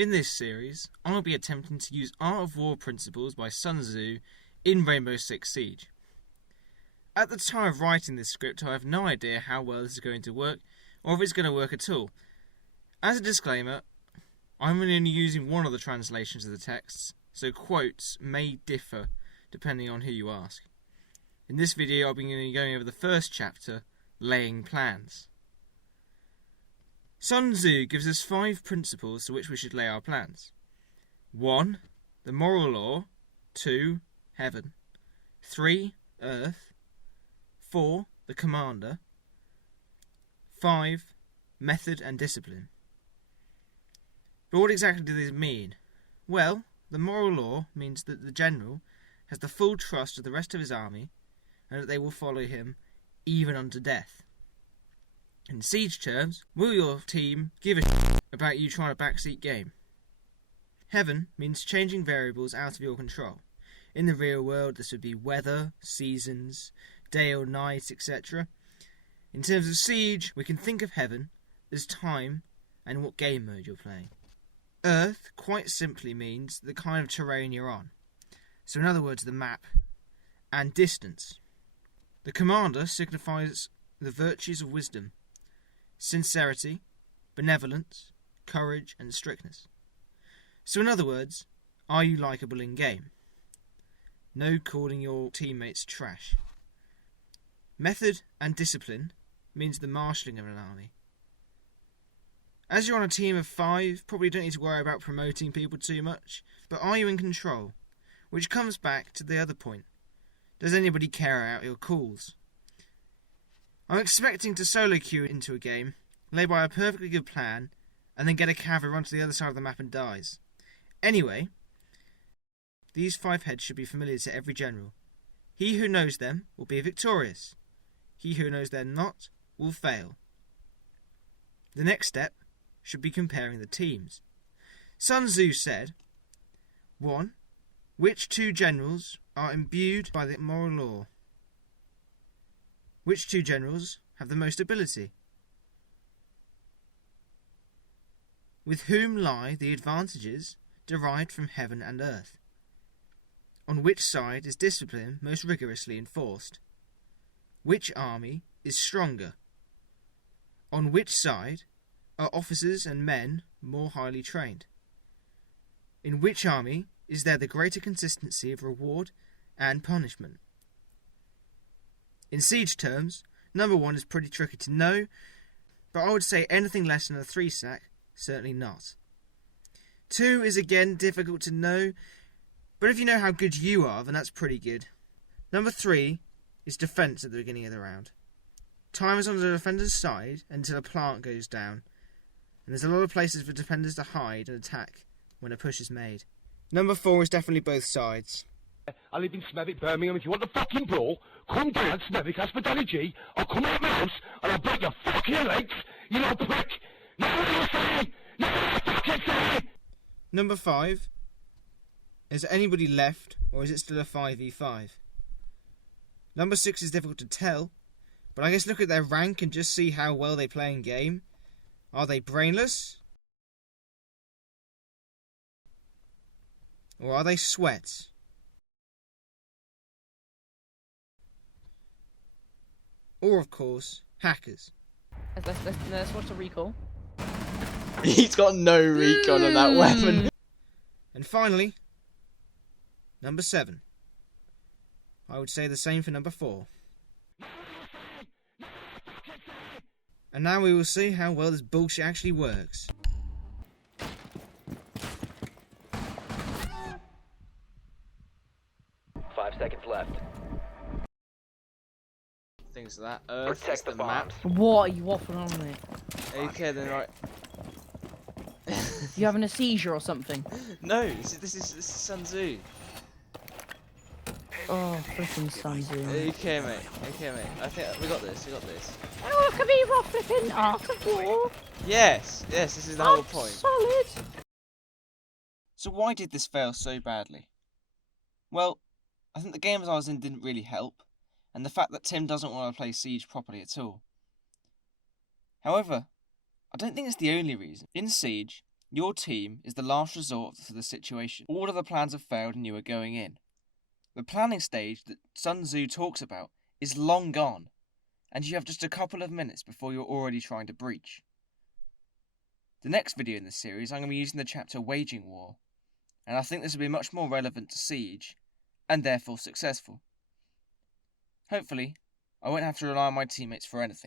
In this series, I'll be attempting to use Art of War principles by Sun-Tzu in Rainbow Six Siege. At the time of writing this script, I have no idea how well this is going to work, or if it's going to work at all. As a disclaimer, I'm only using one of the translations of the texts, so quotes may differ depending on who you ask. In this video, I'll be going over the first chapter, Laying Plans. Sun-Tzu gives us 5 principles to which we should lay our plans. 1. The moral law. 2. Heaven. 3. Earth. 4. The commander. 5. Method and discipline. But what exactly do these mean? Well, the moral law means that the general has the full trust of the rest of his army and that they will follow him even unto death. In siege terms, will your team give a shit about you trying to backseat game? Heaven means changing variables out of your control. In the real world, this would be weather, seasons, day or night, etc. In terms of siege, we can think of heaven as time and what game mode you're playing. Earth quite simply means the kind of terrain you're on. So in other words, the map. And distance. The commander signifies the virtues of wisdom, sincerity, benevolence, courage and strictness. So in other words, are you likeable in game? No calling your teammates trash. Method and discipline means the marshalling of an army. As you're on a team of 5, probably don't need to worry about promoting people too much, but are you in control? Which comes back to the other point. Does anybody carry out your calls? I'm expecting to solo queue into a game, lay by a perfectly good plan, and then get a cav run to the other side of the map and dies. Anyway, these 5 heads should be familiar to every general. He who knows them will be victorious. He who knows them not will fail. The next step should be comparing the teams. Sun-Tzu said, 1. Which 2 generals are imbued by the moral law? Which 2 generals have the most ability? With whom lie the advantages derived from heaven and earth? On which side is discipline most rigorously enforced? Which army is stronger? On which side are officers and men more highly trained? In which army is there the greater consistency of reward and punishment? In siege terms, number 1 is pretty tricky to know, but I would say anything less than a 3-sack, certainly not. 2 is again difficult to know, but if you know how good you are, then that's pretty good. Number 3 is defence at the beginning of the round. Time is on the defender's side until a plant goes down, and there's a lot of places for defenders to hide and attack when a push is made. Number 4 is definitely both sides. I live in Smethwick, Birmingham. If you want the fucking brawl, come down Smethwick Hospitality. I'll come out my house and I'll break your fucking legs, you little prick. Now what do you say? Now what do you fucking say? Number 5. Is there anybody left, or is it still a 5v5? Number 6 is difficult to tell, but I guess look at their rank and just see how well they play in game. Are they brainless? Or are they sweats? Or, of course, hackers. Let's watch a recall. He's got no recon on that weapon. And finally, number 7. I would say the same for number 4. And now we will see how well this bullshit actually works. Five seconds left. Things like that. Earth Protect is the the map. What are you waffling on me? Okay, then right. You having a seizure or something? No, this is Sun-Tzu. Oh, freaking Sun-Tzu. Okay, mate. Okay, mate. I think we got this. We got this. Oh, look at me, rock flipping Art of War. Yes. Yes. This is the whole point. Solid. So why did this fail so badly? Well, I think the games I was in didn't really help, and the fact that Tim doesn't want to play Siege properly at all. However, I don't think it's the only reason. In Siege, Your team is the last resort for the situation. All of the plans have failed and you are going in. The planning stage that Sun Tzu talks about is long gone, and you have just a couple of minutes before you're already trying to breach. The next video in this series, I'm going to be using the chapter Waging War, and I think this will be much more relevant to Siege, and therefore successful. Hopefully, I won't have to rely on my teammates for anything.